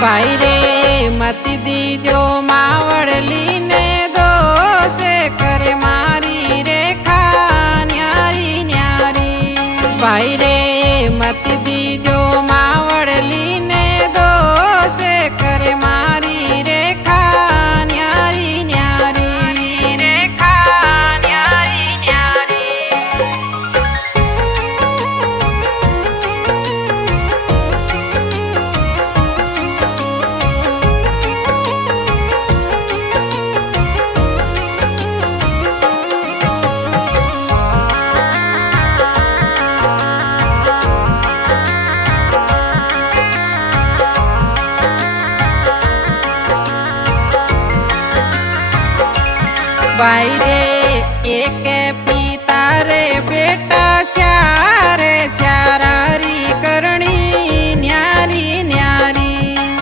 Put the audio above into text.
भाई रे मत दीजो मावड़ली ने दोसे करे मारी रेखा न्यारी न्यारी। भाई रे मत दीजो मावड़ली ने दोसे करे मारी रेखा न्यारी न्यारी रेखा न्यारी न्यारी। भाई रे एक पिता रे बेटा चारे चारा।